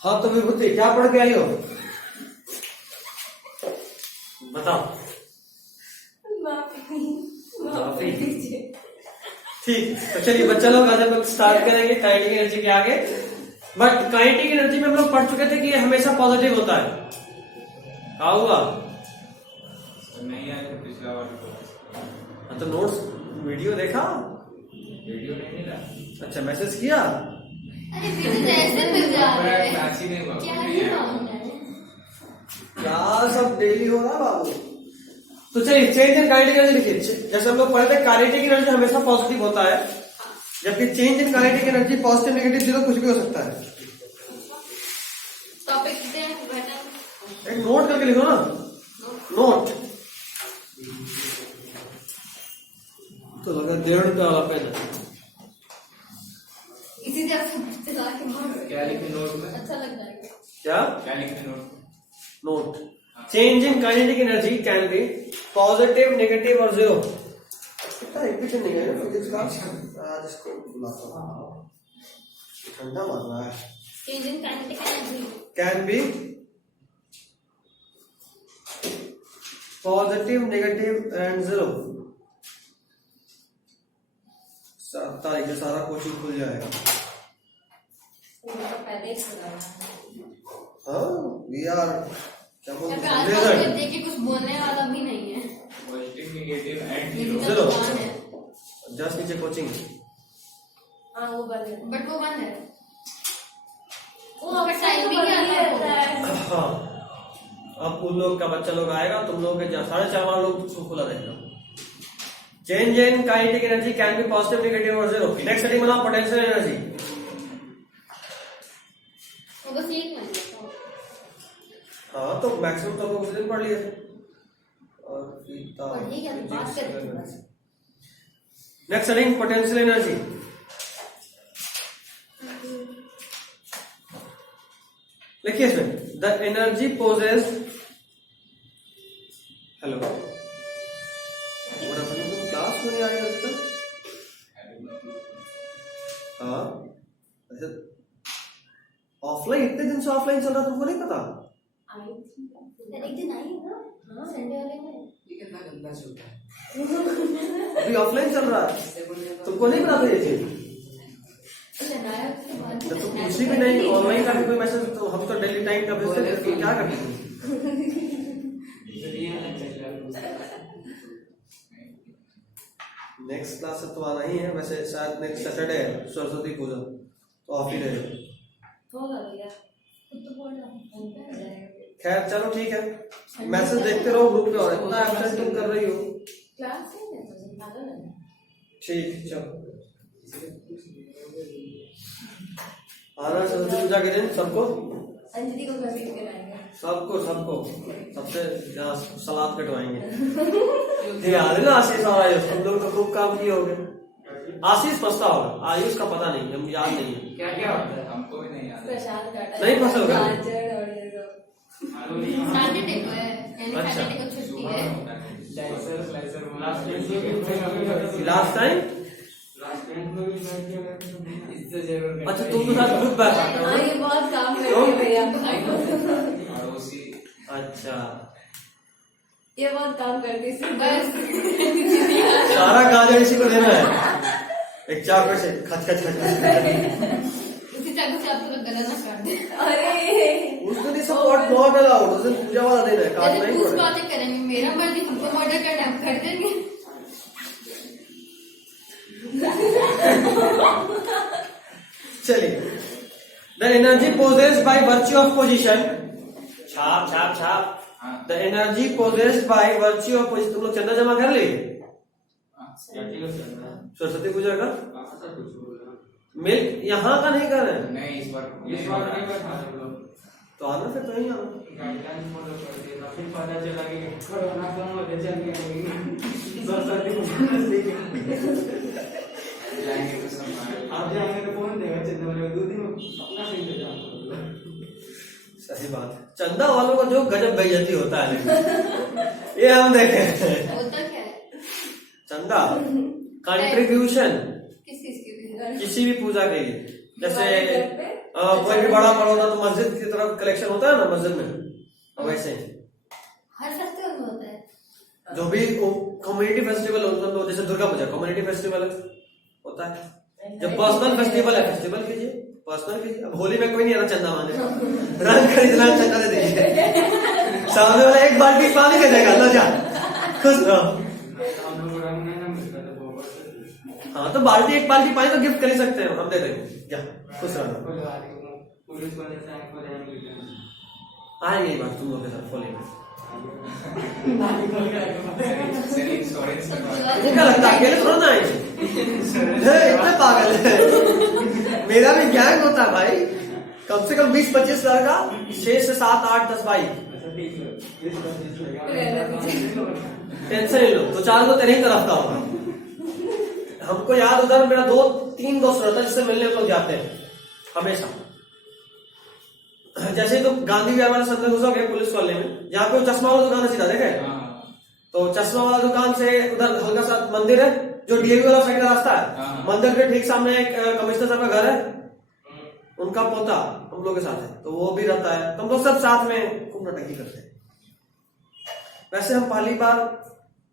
हाँ तो विभूति क्या पढ़ के आई हो, बताओ। माफी। ठीक, तो चलिए बच्चा लोग आज हम लोग स्टार्ट करेंगे काइनेटिक एनर्जी के आगे। बट काइनेटिक एनर्जी में हम लोग पढ़ चुके थे कि ये हमेशा पॉजिटिव होता है। क्या हुआ? नहीं आया तो पिछला वाला तो नोट्स वीडियो देखा? वीडियो नहीं मिला। अच्छा मैसेज किया? अरे फिर ऐसे मिल जा रहा है मैच ही नहीं हुआ। क्या ही मालूम है। क्या सब डेली हो रहा है बाबू। तो चलिए चेंज इन काइनेटिक एनर्जी लिखिए। जैसे हम लोग पढ़े थे काइनेटिक एनर्जी हमेशा पॉजिटिव होता है, जबकि change in kinetic energy positive negative zero कुछ भी हो सकता है। टॉपिक कितने हैं बेटा? एक नोट करके लिखो ना, नोट। तो लगा 1.5 रुपये वाला पेन। इसी तरह से चला के मार। क्या लिखे नोट में? अच्छा लग जाएगा। क्या लिखे नोट में? Note? Change in kinetic energy can be positive negative और जीरो। कितना रिपीटेड नहीं है फिजिक्स का, आज इसको बुलाता हूँ, ठंडा मार रहा है। Change in kinetic energy can be positive negative and zero. 7 तारीख से सारा कोचिंग खुल जाएगा। पहले ही सुना हाँ वी आर क्या बोलते हैं, है। देखिए कुछ बोलने वाला भी नहीं है। पॉजिटिव नेगेटिव एंड ये जीरो। भी चलो। तो दुकान है। जस्ट नीचे कोचिंग। हाँ वो बंद है, बट वो बंद है। वो अगर टाइम भी क्या रहता है। हाँ अब उन लोग का बच्चा लोग आएगा, तुम लोग के 4:30 वाला लोग उसको खुला रहेगा। Change in kinetic energy can be positive negative और जीरो। नेक्स्ट हेडिंग बनाओ पोटेंशियल एनर्जी। वो बस एक महीने हाँ तो मैक्सिमम तो लोग उस दिन पढ़ लिए थे। और पढ़िए क्या बात कर रहे थे बस। Next heading potential energy. लिखिए इसमें the energy possess. Hello class में नहीं आ रही अभी तक? हाँ वैसे ऑफलाइन, इतने दिन से ऑफलाइन चल रहा, तुमको नहीं पता? आई थी एक दिन आई ना। हाँ संडे वाले में। ये कितना गंदा सूट है। अभी ऑफलाइन चल रहा है, तुमको नहीं पता था ये चीज? लगाया उसके बाद जब तुम खुशी भी नहीं, ऑनलाइन का भी कोई मैसेज, तो हम तो डेली टाइम का भेजते थे, तुम क्या करते थे? नेक्स्ट क्लास से तो आना ही है, वैसे शायद नेक्स्ट सैटरडे है सरस्वती पूजा, तो ऑफ ही रहेगा। होगा भैया खुद तो बोल रहा हूँ हो जाएगा। खैर चलो ठीक है, मैसेज देखते रहो ग्रुप पे, और इतना एब्सेंट तुम कर रही हो। क्लास है ना तो पागल है। ठीक चलो आना सरस्वती पूजा के दिन सबको, अंजलि को मैसेज कराएंगे। सबको सबको सबसे ज्यादा सलाद कटवाएंगे। याद है ना आशीष और आयुष, तुम लोग तो खूब काम किए होगे। आशीष फंसता होगा, आयुष का पता नहीं, हम याद नहीं है। क्या क्या होता है हमको भी नहीं याद है। प्रसाद काटा नहीं फंसे होगा। गाजर और ये सब सैटरडे को है, यानी अच्छा। सैटरडे को छुट्टी है। लास्ट टाइम इससे जरूर अच्छा तुम तो साथ खुद बैठा हाँ ये बहुत काम करती है भैया। पड़ोसी। अच्छा ये बहुत काम करती है बस। सारा गाजर इसी को देना है, एक चाकू से खच खच खच खच। उसी चाकू से आप लोग गला ना काट दे। अरे उस दिन सपोर्ट नॉट अलाउड, उस दिन पूजा वाला दिन है, काटना जैसे ही कुछ पड़ेगा। बातें करेंगे, मेरा मर्जी, हमको मर्डर करना हम कर देंगे। चलिए the energy possessed by virtue of position. छाप छाप छाप। The energy possessed by virtue of position. तुम लोग चंदा जमा कर लिए सरस्वती पूजा का? मिल्क यहाँ का नहीं कर रहे हैं? नहीं इस बार नहीं बैठा हम लोग। तो आना फिर तो ही आना। गाइडलाइन फॉलो करते हैं, फिर पता चला कि कोरोना कम होते चल गया, सरस्वती पूजा जाएंगे तो सब आप जाएंगे तो कौन देगा चंदा वाले को? 2 दिन में अपना से इंतजाम करो। सही बात है, चंदा वालों का जो गजब बेइज्जती होता है लेकिन ये हम देखे हैं। होता क्या है? चंदा कंट्रीब्यूशन किस चीज की? किसी भी पूजा के लिए, जैसे कोई भी बड़ा पर्व होता है तो मस्जिद की तरफ कलेक्शन होता है ना मस्जिद में, वैसे हर फेस्टिवल में होता है। जो भी कम्युनिटी फेस्टिवल होता है तो जैसे दुर्गा पूजा कम्युनिटी फेस्टिवल होता है। जब पर्सनल फेस्टिवल है फेस्टिवल कीजिए, पर्सनल कीजिए। अब होली में कोई नहीं आता चंदा माने, रंग खरीदना चंदा दे दीजिए, सामने वाला एक बाल्टी पानी दे देगा, लो जा खुश रहो। हम लोग रंग नहीं ना मिलता था बहुत। हाँ तो बाल्टी एक बाल्टी पानी तो गिफ्ट कर ही सकते हैं, हम दे देंगे, जा खुश रहो। पुलिस वाले से आंख वाले हम लेते हैं। आएंगे ये बात तुम लोग के साथ होली में। चलिए सॉरी सर। क्या लगता है अकेले थोड़ा ना आएंगे, इतने पागल है। मेरा भी गैंग होता है भाई, कम से कम 20-25 लड़का, 6 से 7, 8, 10 भाई। टेंशन नहीं लो, 2-4 को तेरे ही तरफ का होगा। हमको याद उधर मेरा 2-3 दोस्त रहता है जिससे मिलने को जाते हैं हमेशा। जैसे तो गांधी विहार वाले संदर्भ घुसोगे पुलिस कॉलोनी में, जहाँ पे वो चश्मा वाला दुकान है सीधा देखे, तो चश्मा वाला दुकान से उधर हल्का सा मंदिर है जो डीएवी वाला साइड का रास्ता है, मंदिर के ठीक सामने एक कमिश्नर साहब का घर है, उनका पोता हम लोग के साथ है, तो वो भी रहता है, तो हम लोग सब साथ में खूब नटकी करते हैं। वैसे हम पहली बार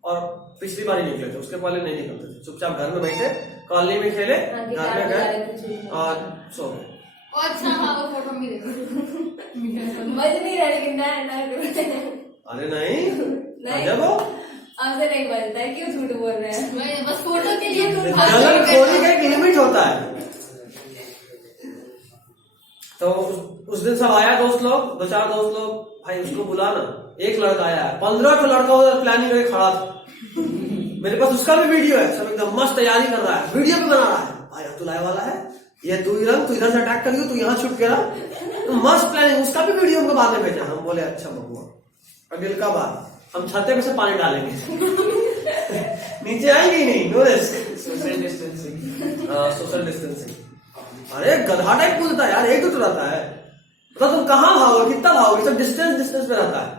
और पिछली बार ही निकले थे, उसके पहले नहीं निकलते थे, चुपचाप घर में बैठे, कॉलोनी में खेले, घर में गए और सो गए। और अच्छा हाँ वो फोटो मिले मज नहीं रहा लेकिन ना अरे नहीं जब वो आपसे नहीं बनता है, क्यों झूठ बोल रहे हैं? मैं बस फोटो के लिए तुम जलन खोली का एक लिमिट होता है। तो उस दिन सब आया दोस्त लोग, 2-4 दोस्त लोग, भाई उसको बुला ना, एक लड़का आया है, 15 को लड़का उधर प्लानिंग में खड़ा था, मेरे पास उसका भी वीडियो है, सब एकदम मस्त तैयारी कर रहा है, वीडियो भी बना रहा है, भाई अतुल आने वाला है, ये तू ही रंग, तू इधर से अटैक करियो, तू यहाँ छुट के रहा, तो मस्त प्लानिंग, उसका भी वीडियो हमको बाद में भेजा। हम बोले अच्छा बबुआ, अगले का बात हम छते में से पानी डालेंगे नीचे आएंगे ही नहीं, no risk, social distancing. Social distancing. अरे गधा टाइप कूदता है यार, एक तो रहता है, तो तुम कहाँ भागोगे, कितना भागोगे, सब डिस्टेंस में रहता है,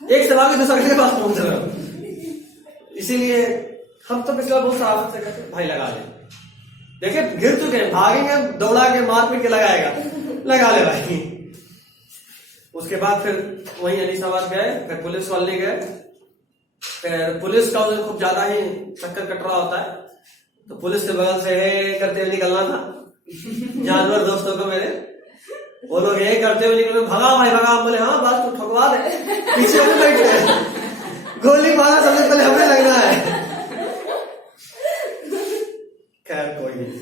एक से भागे दूसरे के पास पहुंच रहे हो। इसीलिए हम तो पिछला बहुत साफ से कहते भाई लगा ले, देखिए गिर चुके हैं, भागेंगे दौड़ा के मार पीट के लगाएगा, लगा ले भाई। उसके बाद फिर वही अलीसाबाद गए, फिर पुलिस कॉलोनी गए, फिर पुलिस का उधर खूब ज्यादा ही चक्कर कट रहा होता है, तो पुलिस के बगल से हे करते हुए निकलना था, जानवर दोस्तों को मेरे, वो लोग ये करते हुए निकले, भगा भाई भगा, हम बोले हाँ बस तू ठगवा दे, पीछे हमें बैठे, गोली मारा सबसे पहले हमें लगना है। खैर कोई नहीं।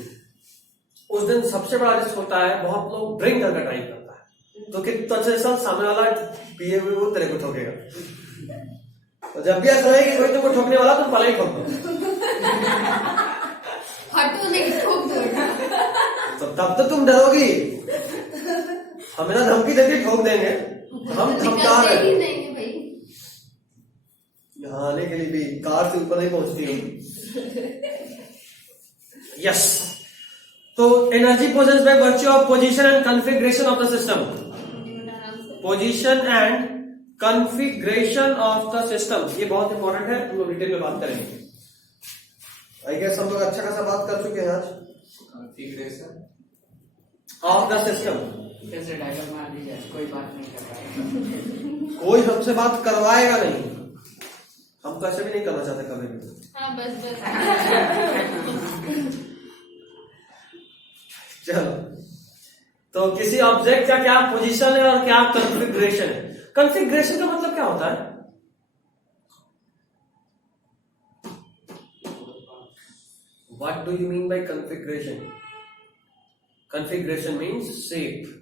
उस दिन सबसे बड़ा रिस्क होता है, बहुत लोग ड्रिंक करके ड्राइव करता है, तो कितना अच्छे साथ सामने वाला पिए हुए वो तेरे को ठोकेगा, तो जब भी ऐसा रहेगी कोई तुमको ठोकने वाला तुम पहले ही ठोक दो, हटो नहीं ठोक दो, तो तब तो तुम डरोगी, हमें ना धमकी देके ठोक देंगे, हम धमका रहे ही नहीं है भाई, यहाँ आने के लिए भी कार से ऊपर नहीं पहुंचती हूँ। यस, तो energy possess by virtue of position and configuration of the system, position and configuration of the system, ये बहुत इंपॉर्टेंट है, हम लोग डिटेल में बात करेंगे। आई गेस हम लोग अच्छा खासा बात कर चुके हैं आज कॉन्फ़िगरेशन ऑफ द सिस्टम। कैसे डायलॉग मार दीजिए, कोई बात नहीं कर पाएगा, कोई हमसे बात करवाएगा नहीं, हम तो ऐसे भी नहीं करना चाहते कभी भी। हाँ बस बस चलो, तो किसी ऑब्जेक्ट का क्या पोजीशन है और क्या कॉन्फ़िगरेशन है। कॉन्फ़िगरेशन का मतलब क्या होता है? What do you mean by configuration? Configuration means shape.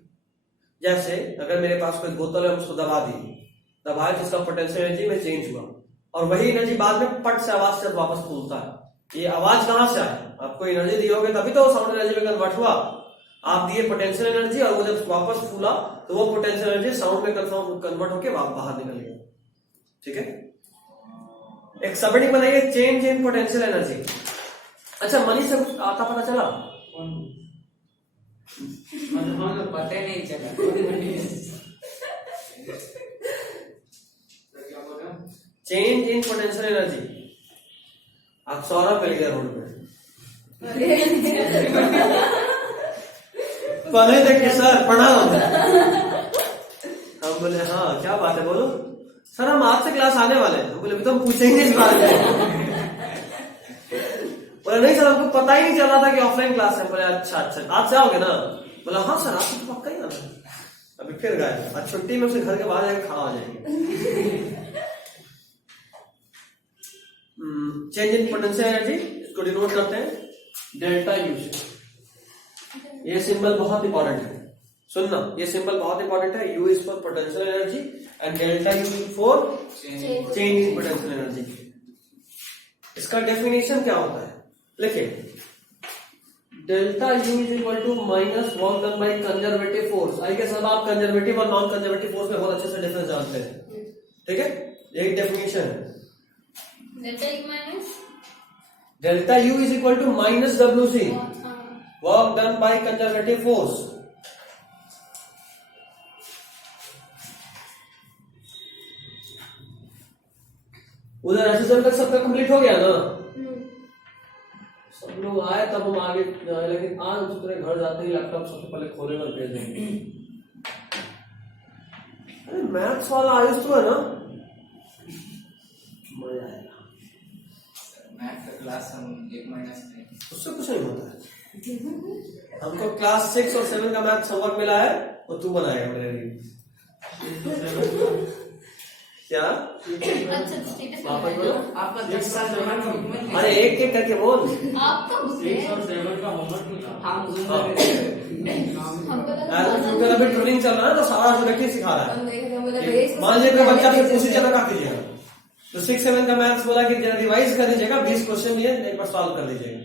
जैसे अगर मेरे पास कोई बोतल है, हम उसको दबाया जिसका पोटेंशियल एनर्जी में चेंज हुआ, और वही एनर्जी बाद में पट से आवाज से वापस फूलता है। ये आवाज कहां से आए? आपको एनर्जी दी होगी तभी तो साउंड एनर्जी में कन्वर्ट हुआ। आप दिए पोटेंशियल एनर्जी और वो जब वापस फूला तो वो पोटेंशियल एनर्जी साउंड में कन्वर्ट होकर बाहर निकल गया। ठीक है, एक सबहेडिंग बनाइए, चेंज इन पोटेंशियल एनर्जी। अच्छा, मनी से कुछ आता पता चला? मतलब पता ही नहीं चला। Change in potential energy. आप 100 रुपये मिल गया रोड में, पहले देखिए सर प्रणाम। हम बोले हाँ क्या बात है बोलो। सर हम आज से क्लास आने वाले हैं। हम बोले तो हम पूछेंगे इस बारे में। बोले नहीं सर हमको पता ही नहीं चल रहा था कि ऑफलाइन क्लास है। बोले अच्छा आज से आओगे ना। बोला हाँ सर आज से तो पक्का ही आना है। अभी फिर गए आज छुट्टी में उसे घर के बाहर जाकर खड़ा हो जाएंगे। चेंज इन पोटेंशियल एनर्जी इसको डिनोट करते हैं डेल्टा यू से। ये सिंबल बहुत इंपॉर्टेंट है, सुनना ये सिंबल बहुत इंपॉर्टेंट है। U is for potential energy and delta U for change in potential energy. इसका डेफिनेशन क्या होता है लिखिए, delta U is equal to minus work done by conservative force. I guess अब आप कंजर्वेटिव और नॉन कंजर्वेटिव फोर्स में बहुत अच्छे से डिफरेंस जानते हैं, ठीक है। यही डेफिनेशन है। Delta U is equal to minus W C work done by conservative force. उधर एसएसएम तक सबका कंप्लीट हो गया ना, सब लोग आए तब हम आगे जाए। लेकिन आज दूसरे घर जाते ही लैपटॉप सबसे पहले खोलेगा और भेज देंगे। अरे मैथ्स वाला आयुष तो है ना, मजा आएगा। मैथ का क्लास हम 1 महीना से नहीं। उससे कुछ नहीं होता है। हमको क्लास 6 और 7 का मैथ होमवर्क मिला है वो तू बनाएगा मेरे लिए। क्या अच्छा बोलो आपका 10 साल जमा डॉक्यूमेंट। अरे एक एक करके बोल। आपका 6 और 7 का होमवर्क मिला। हम हमको क्योंकि अभी ट्रेनिंग चल रहा है तो सारा जो देखिए सिखा रहा है। मान लीजिए कोई बच्चा से पूछ लीजिए ना क्या कीजिएगा, तो 6-7 का मैथ्स बोला कि रिवाइज कर दीजिएगा, 20 क्वेश्चन लिए एक बार सॉल्व कर दीजिएगा।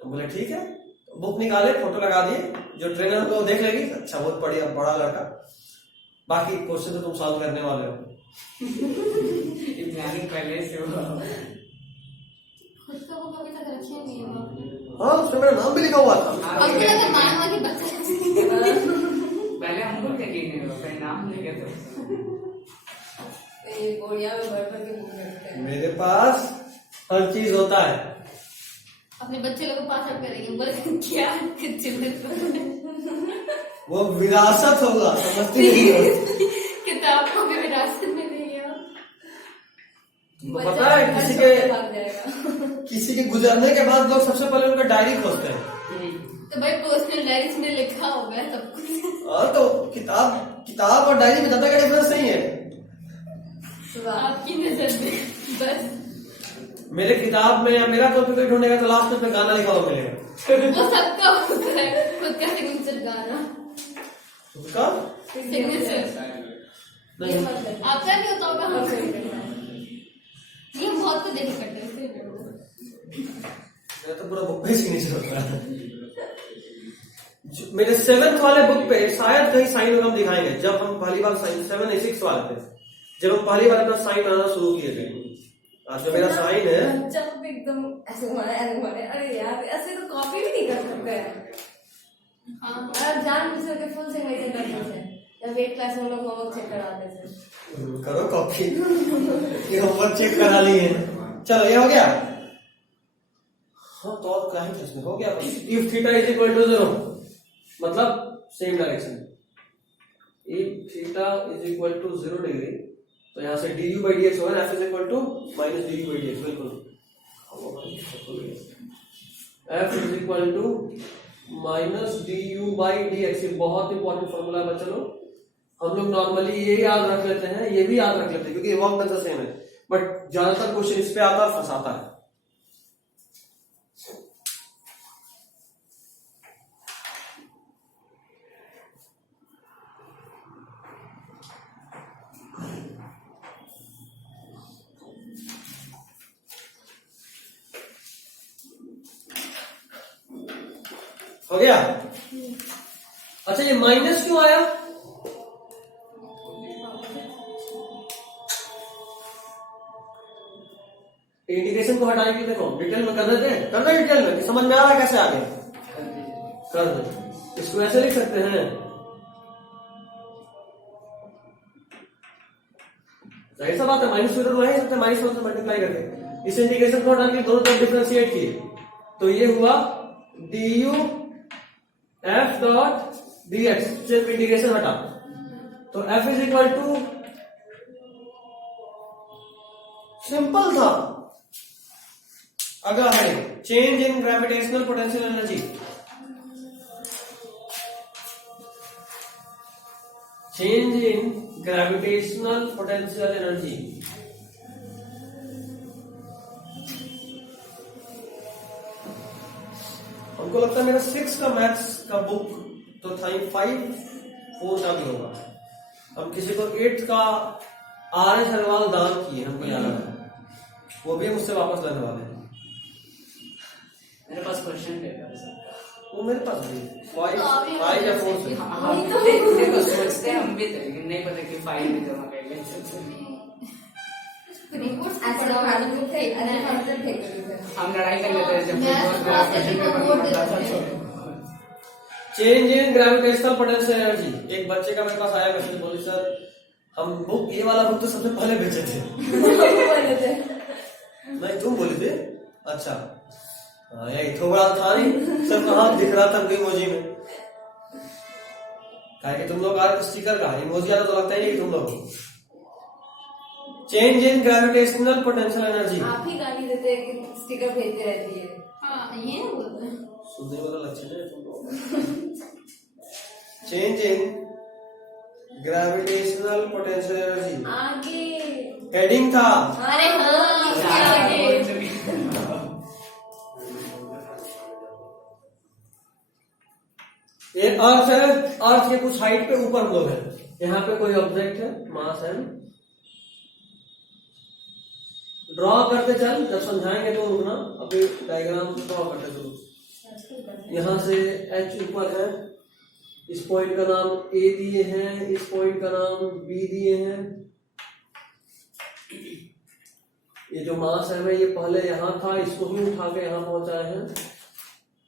तो बोले ठीक है, बुक निकाले फोटो लगा दिए, जो ट्रेनर को देख लेगी अच्छा बहुत बढ़िया बड़ा लड़का, बाकी क्वेश्चन तो तुम सॉल्व करने वाले हो। प्लानिंग पहले से हो। खुद का बुक अभी तक रखे नहीं है। हाँ उसमें मेरा नाम भी लिखा हुआ था। हमको लगा मानवा की बच्चा पहले हमको यकीन नहीं हुआ, फिर नाम लिखे थे। ये बोरिया में भर भर के बुक रखते हैं। मेरे पास हर चीज होता है। अपने बच्चे लोग को पास आउट करेंगे, बोले क्या कुछ वो विरासत होगा, समझती नहीं हो। किताब को भी विरासत में नहीं है। पता है किसी के गुजरने के बाद लोग सबसे पहले उनका डायरी खोजते हैं। तो भाई पर्सनल डायरीज में लिखा होगा सब कुछ। और तो किताब और डायरी में ज्यादा का डिफरेंस नहीं है। आपकी नजर में बस मेरे किताब में या मेरा कॉपी ढूंढेगा तो लास्ट में गाना लिखा हुआ मिलेगा। वो सबका होता है, खुद का सिग्नेचर गाना। उसका सिग्नेचर नहीं आपका नहीं होता होगा। ये बहुत को देख करते हैं। मेरा तो पूरा बुक पे सिग्नेचर होता है। मेरे 7th वाले बुक पे शायद कहीं साइन हम दिखाएंगे। जब हम पहली बार साइन 7 या 6 वाले थे, जब हम पहली बार अपना साइन बनाना शुरू किए थे। आज जो मेरा साइन है जब एकदम ऐसे घुमाने अरे यार ऐसे तो कॉपी भी नहीं कर सकते हैं। और जान बुझ के फुल से वैसे करते थे। जब 8 क्लास में लोग होमवर्क चेक कराते थे। करो कॉपी ये होमवर्क चेक करा लिए। चलो ये हो गया। हाँ तो और क्या है इसमें हो गया। If theta is equal to 0 मतलब same direction. If theta is equal to 0 degree तो यहाँ से du by dx होगा, f is equal to minus du by dx। बिल्कुल f is equal to minus du by dx। ये बहुत important formula है बच्चों। हम लोग नॉर्मली ये याद रख लेते हैं, ये भी याद रख लेते हैं क्योंकि वर्क मेथड सेम है, बट ज्यादातर क्वेश्चन इस पे आता है, फंसाता है। हो गया। अच्छा ये माइनस क्यों आया? इंटीग्रेशन को हटाने के लिए देखो डिटेल में कर देते हैं, कर दे डिटेल में, समझ में आ रहा है कैसे आगे कर दे। इसको ऐसे लिख सकते हैं, जाहिर सा बात है माइनस को रह सकते हैं, माइनस 1 से मल्टीप्लाई करके। इस इंटीग्रेशन को हटाने के दोनों तरफ डिफरेंशिएट किए तो ये हुआ du f डॉट dx, सिर्फ इंटीग्रेशन हटा, तो F is equal to, simple था। अगला है change in gravitational potential energy. Change in gravitational potential energy, हमको लगता है मेरा 6 का मैथ्स का बुक तो था ही, 5, 4 का भी होगा। हम किसी को 8 का RS अग्रवाल दान किए, हमको याद है, वो भी मुझसे वापस लेने वाले हैं। मेरे पास क्वेश्चन पेपर है सर। वो मेरे पास भी 5 या 4 से। देखो सोचते हम भी थे, लेकिन नहीं पता कि फाइल में जमा कर ले। ऐसे लोग आदमी को फेंक, ऐसे हमसे फेंक देते हैं। हम लड़ाई कर लेते हैं जब question paper. Change in gravitational potential energy. एक बच्चे का मेरे पास आया मैसेज, बोले सर हम बुक, ये वाला बुक तो सबसे पहले बेचे थे। बोले थे। नहीं तुम बोले थे? अच्छा हाँ, यही थोड़ा था नहीं सर, कहाँ दिख रहा था इमोजी में। कहा कि तुम लोग आज स्टिकर का इमोजी वाला तो लगता ही नहीं तुम लोग। Change in gravitational potential energy. आप ही गाली देते हैं कि स्टिकर भेजते रहती है। हाँ ये बोलते हैं। सुनने वाला लक्षण है तुम लोग। Change in gravitational potential energy, आगे हेडिंग था। अरे हाँ आगे। ये अर्थ है, अर्थ के कुछ हाइट पे ऊपर हम लोग हैं। यहाँ पे कोई ऑब्जेक्ट है, मास है, ड्रॉ करते चल, जब समझाएंगे तो रुकना, अभी डायग्राम ड्रॉ करते चलो। यहाँ से H ऊपर है, इस पॉइंट का नाम A दिए हैं, इस पॉइंट का नाम B दिए हैं। ये जो मास है मैं, ये पहले यहाँ था, इसको ही उठा के यहाँ पहुंचाए हैं।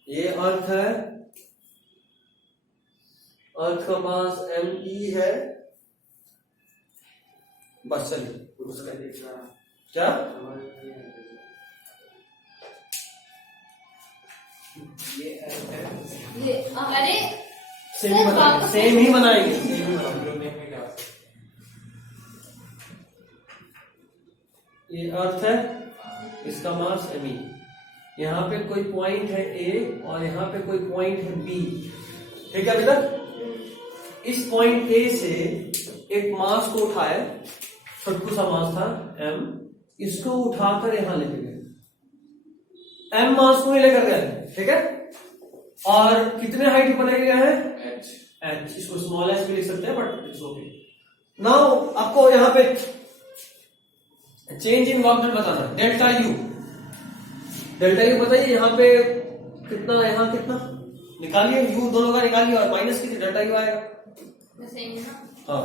ये अर्थ है, अर्थ का मास ME है। बस चलिए, क्या ये अरे सेम ही बनाएंगे, सेम ही बनाएंगे, सेम ही बनाएंगे। ये अर्थ है, इसका मास ME। यहाँ पे कोई पॉइंट है A और यहाँ पे कोई पॉइंट है B, ठीक है अभी तक? इस पॉइंट A से एक मास को उठाए, छोटू सा मास था M, इसको उठाकर यहां लेके गए। M मास को ही लेकर गए, ठीक है? और कितने हाइट पर लेके गए हैं? H। इसको स्मॉल h भी लिख सकते हैं, बट इट्स ओके। नाउ आपको यहाँ पे चेंज इन वर्क डन बताना है। डेल्टा यू, डेल्टा यू बताइए, यहाँ पे कितना, यहाँ कितना निकालिए, यू दोनों का निकालिए और माइनस कीजिए, डेल्टा यू आएगा। सही है ना? हाँ।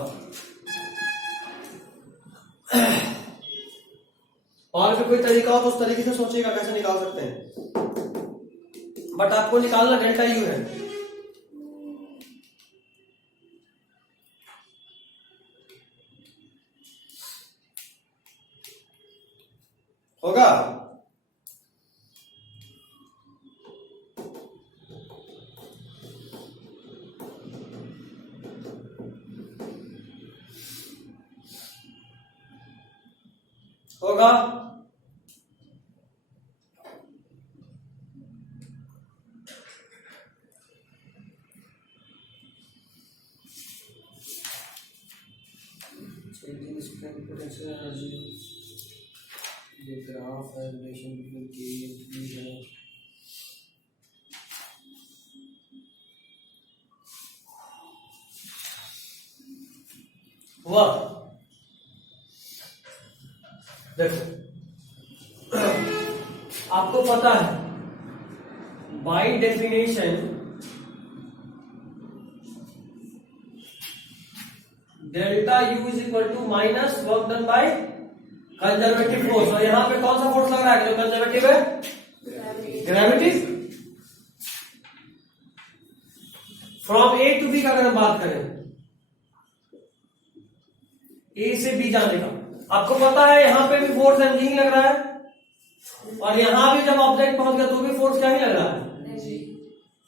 और भी कोई तरीका हो तो उस तरीके से सोचिएगा कैसे निकाल सकते हैं, बट आपको निकालना डेल्टा यू है। होगा? होगा? ये ग्राफ है, relation between K and P है। हुआ? देखो आपको पता है by definition delta U is equal to minus work done by conservative force. और यहां पे कौन सा फोर्स लग रहा है जो कंजर्वेटिव है? Gravity. From A to B का अगर हम बात करें, ए से बी जाने का, आपको पता है यहां पे भी फोर्स mg ही लग रहा है, और यहां भी जब ऑब्जेक्ट पहुंच गया तो भी फोर्स क्या ही लग रहा है?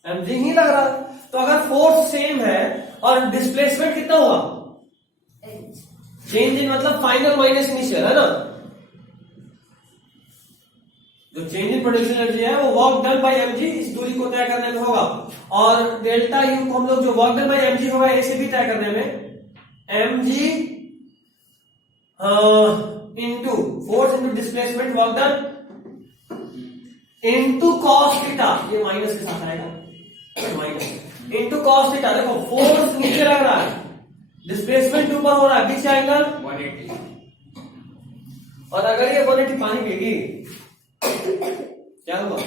mg ही लग रहा है। तो अगर फोर्स सेम है और डिस्प्लेसमेंट कितना हुआ, चेंज इन मतलब फाइनल माइनस इनिशियल, है ना। जो चेंज इन पोटेंशियल एनर्जी है वो वर्क डन बाय mg इस दूरी को तय करने में होगा, और डेल्टा यू को हम लोग जो वर्क डन बाय mg होगा ऐसे भी तय करने में mg into force into displacement work done into cos theta, ये माइनस के साथ आएगा, माइनस इनटू कॉस थीटा। देखो फोर्स नीचे लग रहा है, डिस्प्लेसमेंट ऊपर हो रहा है, बीच एंगल 180। और अगर ये 180 पानी पिएगी क्या हुआ,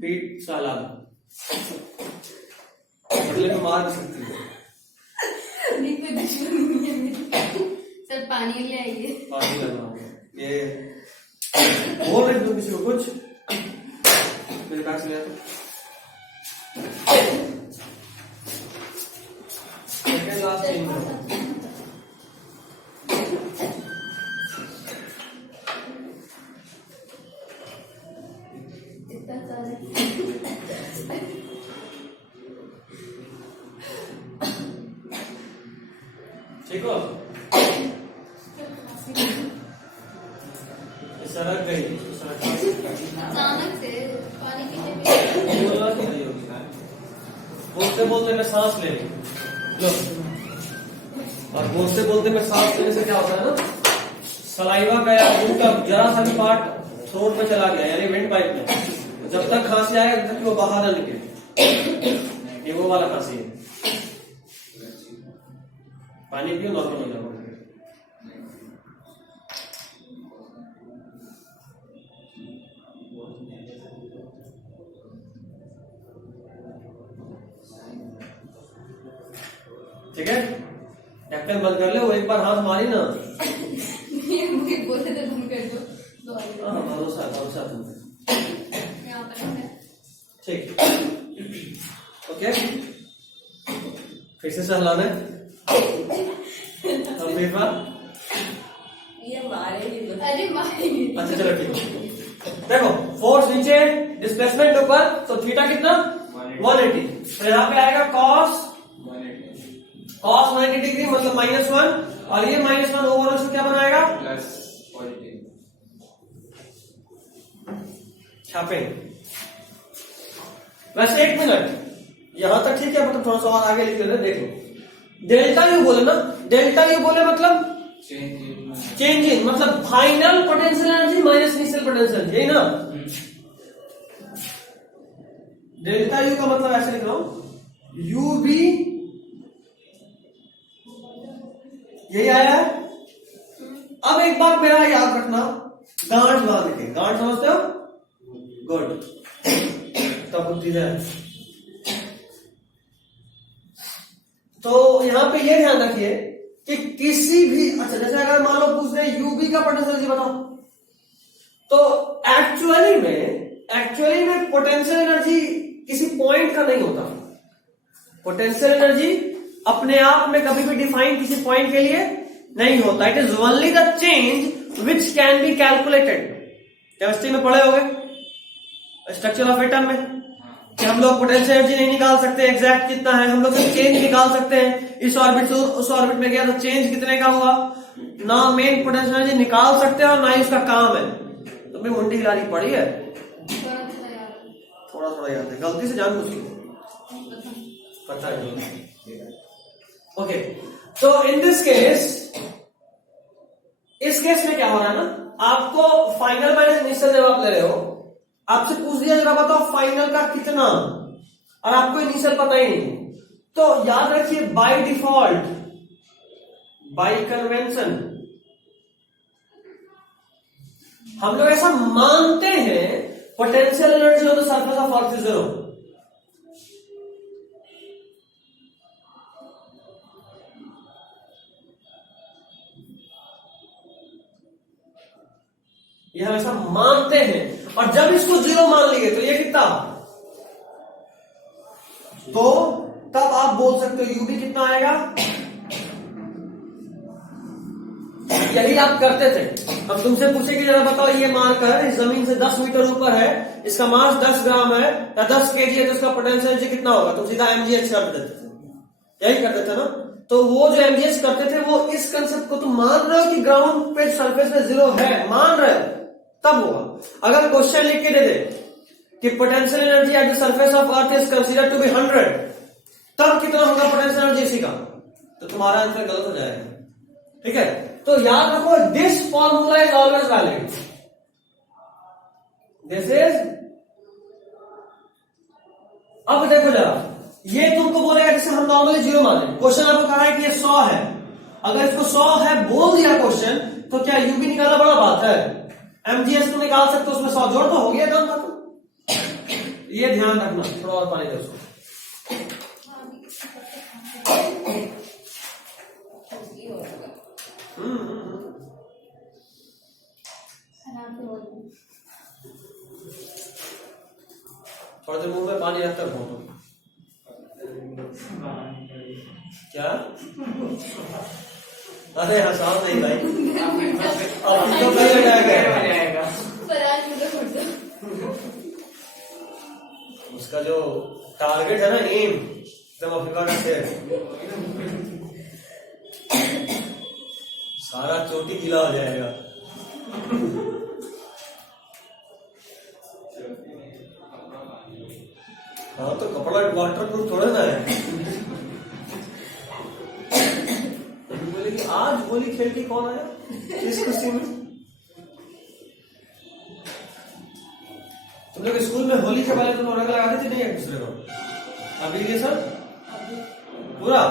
पीठ साला बदले में मार भी सकती है। कोई दुश्मनी नहीं है मेरी। सर पानी ले आइए। पानी लगना ये बोल रही तुम किसी को कुछ, मेरे पास ले आते लास्ट टाइम ठीक हो, सड़क गई, अचानक से पानी पीने बोलते बोलते मैं सांस ले ली, लो, और बोलते बोलते मैं सांस लेने से क्या होता है ना, सलाइवा का या मुंह का जरा सा भी पार्ट थ्रोट में चला गया, यानी विंड पाइप में, जब तक खांसी आए तब तक वो बाहर ना निकले, ये वो वाला खांसी है। पानी पियो, नॉर्मल हो जाओगे। ठीक है, ढक्कन बंद कर ले, वो एक बार हाथ मारी ना, मुझे बोले थे तुम कर दो। हाँ भरोसा भरोसा तुम पे। यहाँ पर है। ठीक, ओके, फिर से सहलाना है, अब एक बार, ये मारेगी तो। अरे मारेंगे। अच्छा चलो ठीक है। देखो फोर्स नीचे, डिस्प्लेसमेंट ऊपर, तो थीटा कितना 180, तो यहाँ पे आएगा कॉस 90 डिग्री मतलब -1, और ये -1 ओवरऑल से क्या बनाएगा, प्लस पॉजिटिव। छापे। वैसे 1 मिनट यहां तक ठीक है, मतलब थोड़ा सवाल आगे लिख लेना, देख लो। डेल्टा यू बोले ना, डेल्टा यू बोले मतलब चेंज इन मतलब final potential energy minus initial potential, यही ना। डेल्टा यू का मतलब ऐसे लिख रहा हूं, यू बी, यही आया है। अब एक बात मेरा याद रखना, गांठ बांध के, गांठ समझते हो, गुड, तब बुद्धि है। तो यहां पे ये ध्यान रखिए कि किसी भी, अच्छा जैसे अगर मान लो पूछ रहे यूबी का पोटेंशियल एनर्जी बताओ, तो एक्चुअली में पोटेंशियल एनर्जी किसी पॉइंट का नहीं होता। पोटेंशियल एनर्जी अपने आप में कभी भी डिफाइन किसी पॉइंट के लिए नहीं होता। It is only the change which can be calculated. Chemistry में पढ़े होंगे स्ट्रक्चर ऑफ एटम में कि हम लोग पोटेंशियल एनर्जी नहीं निकाल सकते एग्जैक्ट कितना है, हम लोग सिर्फ चेंज निकाल सकते हैं। इस ऑर्बिट से उस ऑर्बिट में गया तो चेंज कितने का हुआ, ना मेन पोटेंशियल एनर्जी निकाल सकते हैं और ना ही उसका काम है। तो भी मुंडी हिलानी पड़ी है, थोड़ा थोड़ा याद है, गलती से जान मुझे पता है। ओके, तो इन दिस केस, इस केस में क्या हो रहा है ना, आपको फाइनल माइनस इनिशियल जब आप ले रहे हो, आपसे पूछ दिया जरा बताओ फाइनल का कितना, और आपको इनिशियल पता ही नहीं, तो याद रखिए बाय डिफॉल्ट, बाय कन्वेंशन हम लोग ऐसा मानते हैं potential energy on the surface of earth is 0। ये हम ऐसा मानते हैं, और जब इसको 0 मान लिए तो ये कितना, तो तब आप बोल सकते हो यूबी कितना आएगा, यही आप करते थे। हम तुमसे पूछे कि जरा बताओ ये मार्कर इस जमीन से 10 मीटर ऊपर है, इसका मास 10 ग्राम है या 10 केजी है, तो उसका पोटेंशियल एनर्जी कितना होगा? तुम सीधा एमजीएच कर देते थे, यही करते थे ना। तो वो जो एमजीएच करते थे वो इस कंसेप्ट को तुम मान रहे हो कि ग्राउंड पे सरफेस में 0 है, मान रहे हो, तब होगा। अगर क्वेश्चन लिख के दे दे कि potential energy at the surface of earth is considered to be 100, तब कितना होगा पोटेंशियल एनर्जी इसी का, तो तुम्हारा आंसर गलत हो जाएगा। ठीक है, तो याद रखो this formula is always valid, this is. अब देखो जरा, ये तुमको बोलेगा जैसे हम नॉर्मली 0 माने, क्वेश्चन आपको कहा है कि ये 100 है, अगर इसको 100 है बोल दिया क्वेश्चन, तो क्या यूबी निकालना बड़ा बात है? एमजीएस तो निकाल सकते हो, उसमें 100 जोड़ तो हो गया काम खत्म। ये ध्यान रखना, थोड़ा और पानी दे उसको। थोड़ा देर मुंह में पानी रखकर घोटो। क्या? अरे हंसाओ नहीं भाई, अब तो कहीं हो जाएगा। उसका जो टारगेट है ना, एम, एकदम अफ्रीका का शेर, सारा चोटी गीला हो जाएगा। हाँ तो कपड़ा वाटर प्रूफ थोड़ा ना है। बोले कि आज होली खेल के कौन आया इस खुशी में? तुम लोग स्कूल में होली के पहले तुम रंग लगाते थे नहीं एक दूसरे को? अभी ये सब पूरा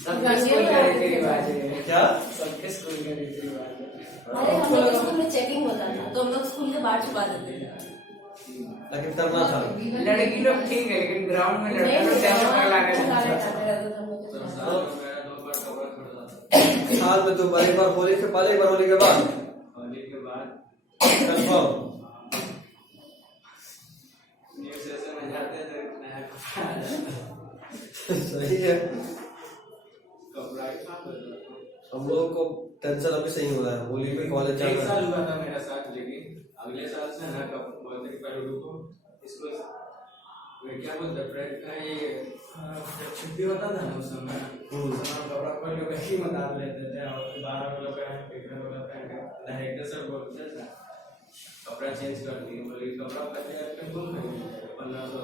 सबके स्कूल का रीति रिवाज है। क्या? सबके स्कूल का रीति रिवाज है। अरे हम लोग स्कूल में चेकिंग होता था, तो हम लोग स्कूल के बाहर छुपा देते थे। लेकिन करना था। लड़की लोग ठीक है, लेकिन ग्राउंड में लड़का लोग कैसे पकड़ा गया? साल में 2 बार, एक बार होली से पहले, एक बार होली के बाद। होली के बाद कंफर्म। न्यू सेशन में जाते थे, नया सही है। कपड़ा ही था। हम लोग को टेंशन अभी सही हो रहा है, होली में कॉलेज जा एक रहा साल है। हुआ था मेरा साथ, लेकिन अगले साल से ना बोलते कि पहले रुको इसको, वे क्या बोलते फ्रेंड का ये जब छुट्टी होता था ना उस समय कपड़ा खोल के वही में डाल लेते थे, और 12 वाला पैंट 11 वाला पैंट डायरेक्टर सर बोलते थे कपड़ा चेंज कर दिए, बोले कपड़ा पहले आपके गुम हो गया 1500।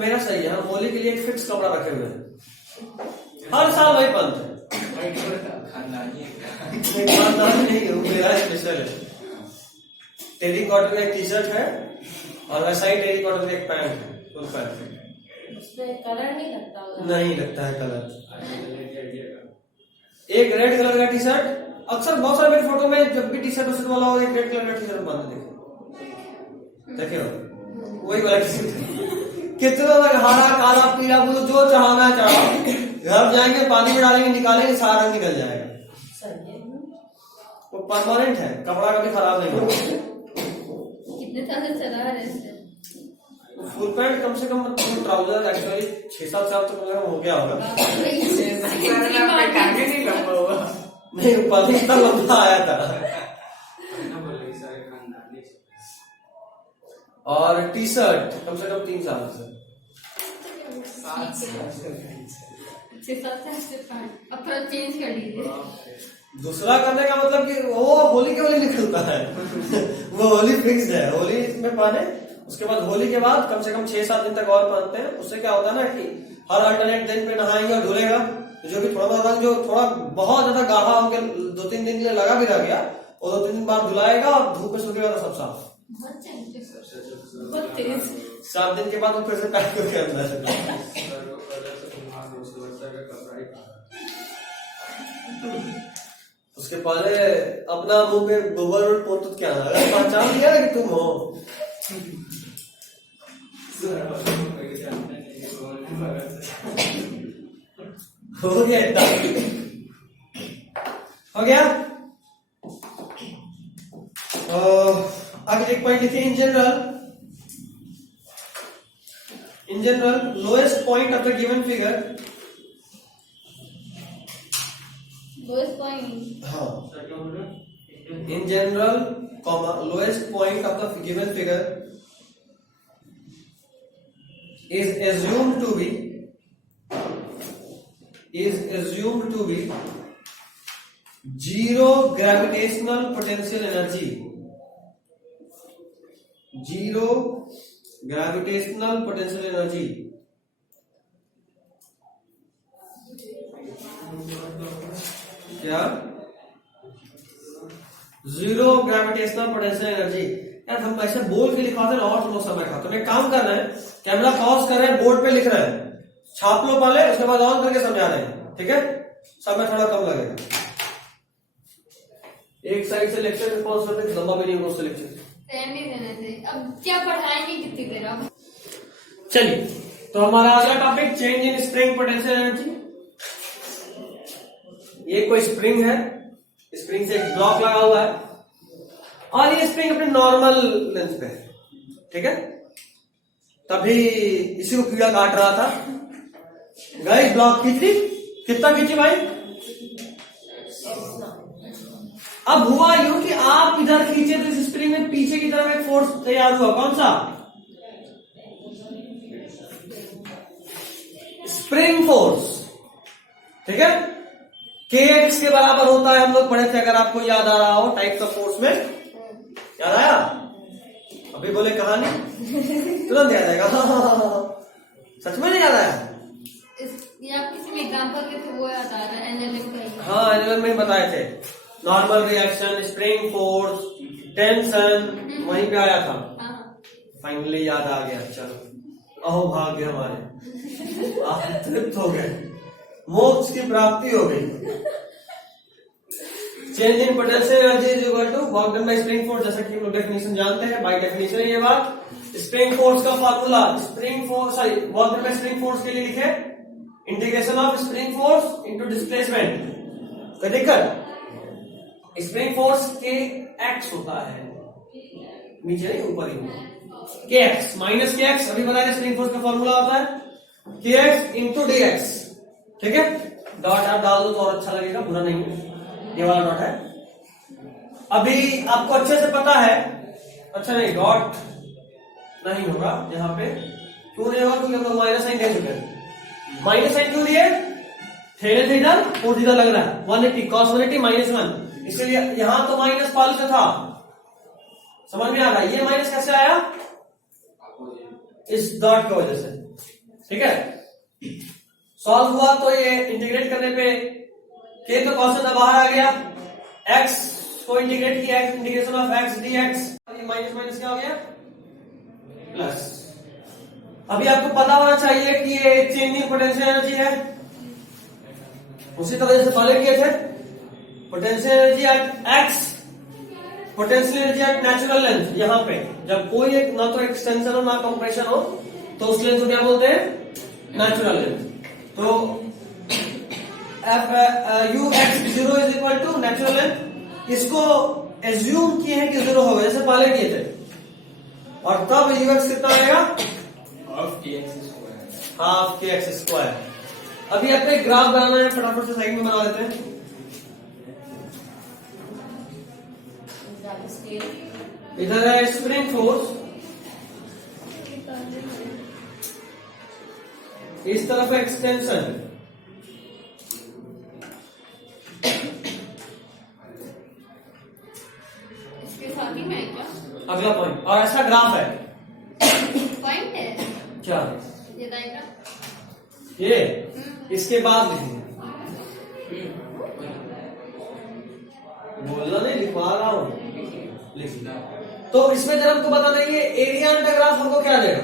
मेरा सही है, हम होली के लिए एक फिक्स कपड़ा रखे हुए हैं, हर साल वही पहनते हैं। खानदानी खानदानी नहीं है, मेरा स्पेशल है। टेरी कॉटन का एक टी शर्ट है और वैसा ही टेरी कॉटन का एक पैंट है, फुल पैंट। उसमें कलर नहीं लगता होगा? नहीं लगता है कलर। एक रेड कलर का टी शर्ट, अक्सर बहुत सारे मेरी फोटो में जब भी टी शर्ट उसे वाला हो, एक रेड कलर का टी शर्ट बांध देखिए वही वाला टी शर्ट। कितना हरा काला पीला ब्लू जो चाहना चाहो, घर जाएंगे पानी में डालेंगे निकालेंगे सारा रंग निकल जाएगा। सही है, वो परमानेंट है, कपड़ा कभी खराब नहीं होगा। कितने साल से चला रहे हैं? फुल पैंट कम से कम, ट्राउजर एक्चुअली 6-7 साल तो कम हो गया होगा। नहीं लंबा हुआ नहीं पहले इतना लंबा आया था। बोले सारे खानदानी और टी शर्ट कम से कम 3 साल से। 7 साल अब थोड़ा चेंज कर लीजिए। दूसरा करने का मतलब कि वो होली के होली निकलता है। वो होली फिक्स है, होली में पहने, उसके बाद होली के बाद कम से कम 6-7 दिन तक और पहनते हैं। उससे क्या होता है ना कि हर अल्टरनेट दिन पे नहाएंगे और धुलेगा, तो जो भी थोड़ा बहुत रंग जो थोड़ा बहुत ज्यादा गाढ़ा होकर 2-3 दिन के लिए लगा भी रह गया, वो 2-3 दिन बाद धुलाएगा और धूप में सूखेगा तो सब साफ। बहुत तेज। 7 दिन के बाद वो फिर से पैक करके अंदर। उसके पहले अपना मुंह पे गोबर और पोत क्या है, पहचान लिया कि तुम हो। हो गया इतना, हो गया। आगे एक पॉइंट लिखिए, इन In general, lowest point of the given figure. Lowest point. हाँ. सर क्या बोल रहे हो? In general, comma, lowest point of the given figure is assumed to be zero gravitational potential energy. Zero gravitational potential energy. क्या? Zero gravitational potential energy. यार हम ऐसे बोल के लिखवाते हैं और तुम लोग समय खाते हो। एक काम कर रहे हैं, कैमरा पॉज कर रहे हैं, बोर्ड पे लिख रहे हैं, छाप लो पहले, उसके बाद ऑन करके समझा रहे हैं, ठीक है? समय थोड़ा कम लगेगा। एक साइड से लेक्चर रिस्पॉन्स करते लंबा भी नहीं होगा उससे लेक्चर। रहने देने दे, अब क्या पढ़ाएंगे कितनी देर अब। चलिए, तो हमारा अगला topic change in spring potential energy. ये कोई स्प्रिंग है, स्प्रिंग से एक ब्लॉक लगा हुआ है और ये स्प्रिंग अपने नॉर्मल लेंथ पे है, ठीक है? तभी इसी को कीड़ा काट रहा था। गई ब्लॉक खींची, कितना खींची भाई? अब हुआ यूं कि आप इधर खींचे तो इस स्प्रिंग में पीछे की तरफ एक फोर्स तैयार हुआ। कौन सा? स्प्रिंग फोर्स, ठीक है? kx के बराबर होता है, हम लोग पढ़े थे, अगर आपको याद आ रहा हो, टाइप्स ऑफ फोर्स में। याद आया? अभी बोले कहानी तुरंत याद आएगा। सच में नहीं याद आया? ये आप किसी में एग्जांपल के थे, वो याद आ रहा है, एनएलएम का। हाँ, एनएलएम में बताए थे। Normal reaction, spring force, tension, वहीं पे आया था। फाइनली याद आ गया। चलो, अहो भाग्य हमारे, आप तृप्त हो गए, मोक्ष की प्राप्ति हो गई। Change in potential energy is equal to work done by spring force, जैसा कि हम लोग डेफिनेशन जानते हैं, बाय डेफिनेशन है ये बात। स्प्रिंग फोर्स का formula, spring force, sorry, work done by spring force के लिए लिखे integration of spring force into displacement. कोई दिक्कत? स्प्रिंग फोर्स के एक्स होता है, नीचे नहीं ऊपर ही, के एक्स माइनस के एक्स। अभी बताया स्प्रिंग फोर्स का फॉर्मूला होता है के एक्स इंटू डी एक्स, ठीक है? डॉट आप डाल दो तो और अच्छा लगेगा, बुरा नहीं है, ये वाला डॉट है। अभी आपको अच्छे से पता है, अच्छा नहीं, डॉट नहीं होगा यहाँ पे। क्यों नहीं होगा? क्योंकि हम लोग माइनस साइन दे चुके हैं। माइनस साइन क्यों दिए? थेरे थे इधर, फोर्थ इधर लग रहा है, 180 cos 180 -1, इसलिए यहां तो माइनस पाल से था। समझ में आ रहा है? ये माइनस कैसे आया? इस डॉट की वजह से, ठीक है? सॉल्व हुआ तो ये इंटीग्रेट करने पे के तो कॉन्स्टेंट बाहर आ गया, एक्स को इंटीग्रेट किया, x integration of x D x, ये माइनस माइनस क्या हो गया? प्लस। अभी आपको पता होना चाहिए कि ये चेंजिंग पोटेंशियल एनर्जी है, उसी तरह जैसे पहले किए थे। Potential energy eight x, potential energy eight natural length. यहां पे जब कोई एक ना तो एक्सटेंशन हो ना कंप्रेशन हो तो उस लेंथ को क्या बोलते हैं? Natural length. तो U X zero is equal to natural length. इसको एज्यूम किए हैं कि जीरो होगा, जैसे पहले किए थे, और तब यू एक्स कितना आएगा? हाफ के एक्स स्क्वायर। अभी अपने ग्राफ बनाना है, फटाफट से साइड में बना लेते हैं। इधर है स्प्रिंग फोर्स, इस तरफ है एक्सटेंशन, इसके साथ ही मैं क्या अगला पॉइंट, और ऐसा ग्राफ है। पॉइंट है क्या ये डायग्राम? ये इसके बाद लिखेंगे, बोलना नहीं, लिखवा रहा हूं, लिखना। तो इसमें जरा हमको बता देंगे एरिया अंडर ग्राफ हमको क्या देगा?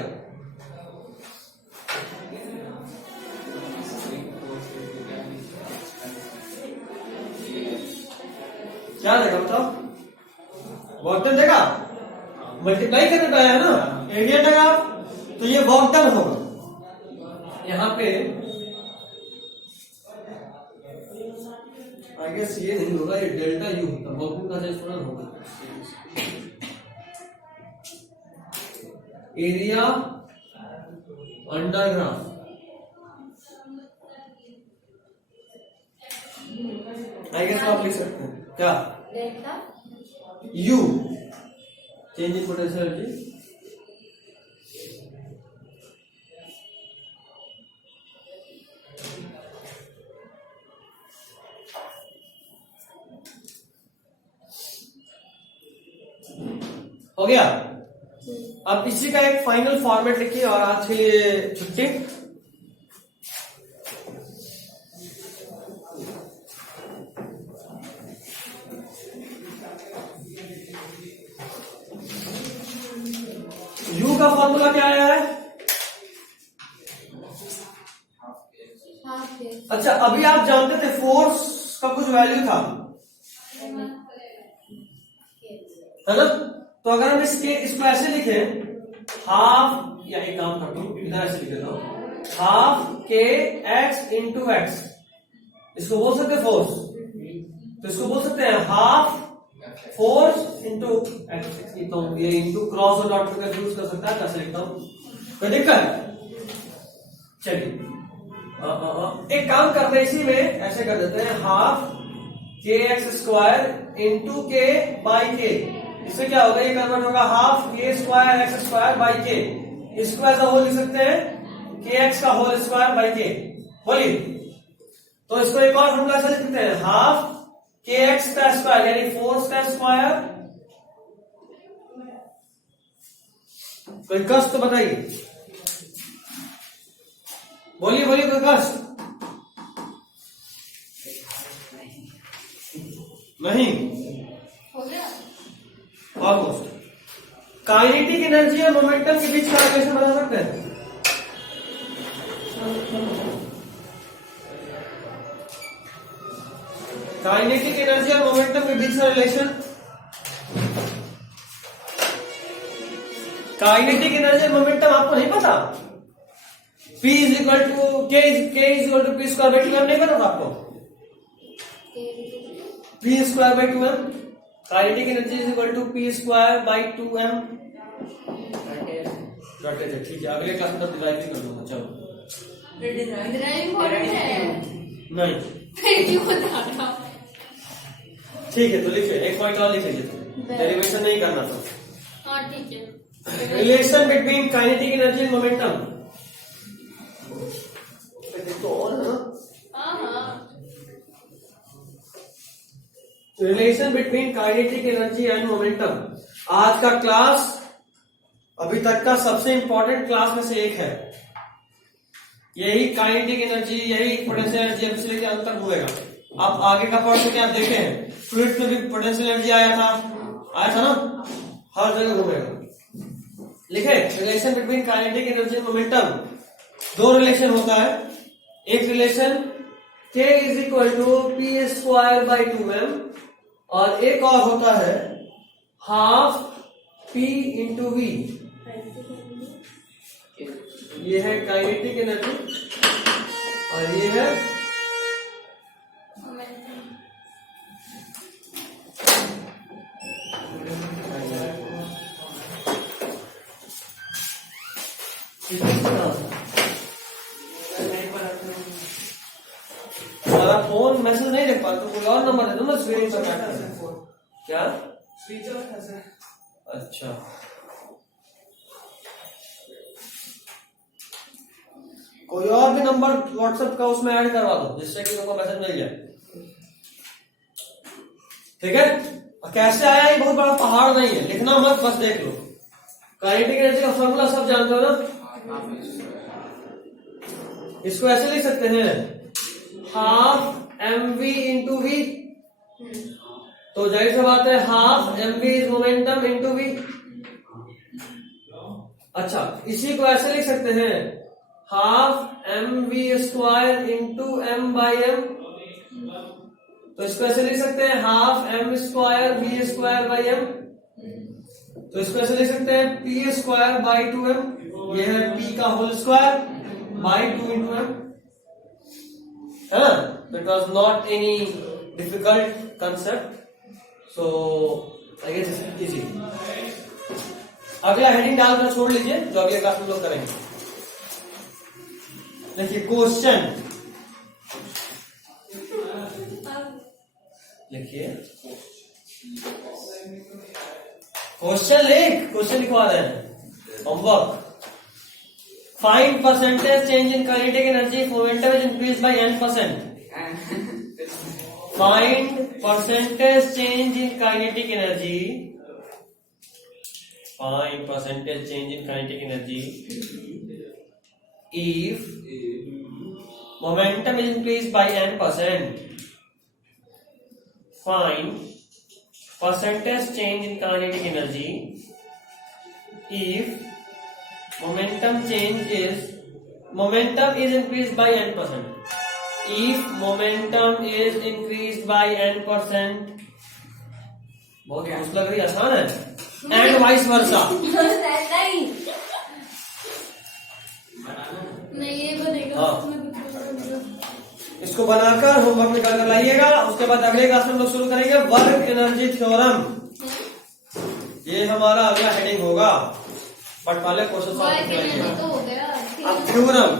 क्या देगा बताओ? वर्क डन देगा, मल्टीप्लाई करने पे आया है ना एरिया अंडर ग्राफ, तो ये वर्क डन होगा। यहाँ पे आई गेस ये नहीं होगा, ये डेल्टा यू होता, वर्किंग का एक्सपोनेंशियल होगा। एरिया अंडरग्राफ आई गेस आप लिख सकते हैं क्या delta U change in potential energy हो गया। अब इसी का एक फाइनल फॉर्मेट लिखिए और आज के लिए छुट्टी। यू का फॉर्मूला क्या आया है? हाफ के अच्छा, अभी आप जानते थे फोर्स का कुछ वैल्यू था, है ना? तो अगर हम इसको ऐसे लिखे हाफ, या एक काम करता हूं इधर ऐसे लिख देता हूं, हाफ के एक्स इंटू एक्स, इसको बोल सकते हैं फोर्स, तो इसको बोल सकते हैं हाफ फोर्स इंटू एक्स। लिखता हूं, ये इंटू क्रॉस और डॉट का यूज कर सकता है, कैसे लिखता हूं, कोई दिक्कत? चलिए एक काम करते हैं, इसी में ऐसे कर देते हैं हाफ के एक्स स्क्वायर इंटू के बाई के। इससे क्या होगा, ये कन्वर्ट होगा हाफ के स्क्वायर एक्स स्क्वायर बाई के। इसको एज अ होल लिख सकते हैं के एक्स का होल स्क्वायर बाई के। बोलिए, तो इसको एक और फॉर्मूला से लिख सकते हैं हाफ के एक्स का स्क्वायर यानी फोर्स का स्क्वायर। कोई कष्ट तो बताइए, बोलिए बोलिए कोई कष्ट नहीं? हो गया। ऑलमोस्ट। काइनेटिक एनर्जी और मोमेंटम के बीच का रिलेशन बता सकते हैं? काइनेटिक एनर्जी और मोमेंटम के बीच का रिलेशन, काइनेटिक एनर्जी और मोमेंटम आपको नहीं पता? P is equal to K is equal to P square by two M, नहीं पता था आपको? P square by two M, kinetic energy is equal to P square by two M. ठीक है, अगले क्लास में डिराइव कर दूंगा। चलो ड्राइविंग इम्पोर्टेंट है नहीं, फिर क्यों बता रहा? ठीक है, तो लिखिए एक पॉइंट और लिख लीजिए, डेरिवेशन नहीं करना था। हाँ ठीक है। Relation between kinetic energy and momentum, तो और ना हाँ relation between kinetic energy and momentum. आज का क्लास अभी तक का सबसे इंपॉर्टेंट क्लास में से एक है। यही काइनेटिक एनर्जी, यही पोटेंशियल एनर्जी अब से लेकर अंत तक हुएगा। आप आगे का पढ़ सके, आप देखे हैं फ्लूइड में भी पोटेंशियल एनर्जी आया था ना, हर जगह घूमेगा। लिखे relation between kinetic energy and momentum. दो रिलेशन होता है, एक relation K is equal to P square by two M, और एक और होता है हाफ P इंटू वी। ये है काइनेटिक एनर्जी और ये है हमारा फोन मैसेज नहीं देख पाता, तो कोई और नंबर दे दो ना स्क्रीन पर बैठा है। क्या स्विच ऑफ है सर। अच्छा, कोई और भी नंबर व्हाट्सएप का उसमें ऐड करवा दो जिससे कि तुमको मैसेज मिल जाए। ठीक है, और कैसे आया, ये बहुत बड़ा पहाड़ नहीं है, लिखना मत, बस देख लो। काइनेटिक एनर्जी का फॉर्मूला सब जानते हो ना? इसको ऐसे लिख सकते हैं half M V into V. तो जाहिर सी बात है half M V is momentum into V. अच्छा, इसी को ऐसे लिख सकते हैं half M V square into M by M. तो इसको ऐसे लिख सकते हैं half M square V square by M. तो इसको ऐसे लिख सकते हैं P square by two M. यह है पी का whole square by two into M, है ना? It was not any difficult concept, so I guess it's easy. अगला हेडिंग डालकर छोड़ लीजिए, जो अगले क्लास में लोग करेंगे। देखिए क्वेश्चन लिखिए, क्वेश्चन लिखवा रहे हैं, homework. Find percentage change in kinetic energy momentum is increase by n%। Find percentage change in kinetic energy, find percentage change in kinetic energy if momentum is increased by n%. Find percentage change in kinetic energy if momentum is increased by n%. If momentum is increased by n%, बहुत मुश्किल लग रही है, आसान है, and vice versa। नहीं ये बनेगा। हाँ। इसको बनाकर होमवर्क में कर लाइएगा। उसके बाद अगले क्लास में हम लोग शुरू करेंगे वर्क एनर्जी थ्योरम। ये हमारा अगला हेडिंग होगा, बट पहले क्वेश्चन सॉल्व वर्क करेंगे। एनर्जी तो हो गया। अब थ्योरम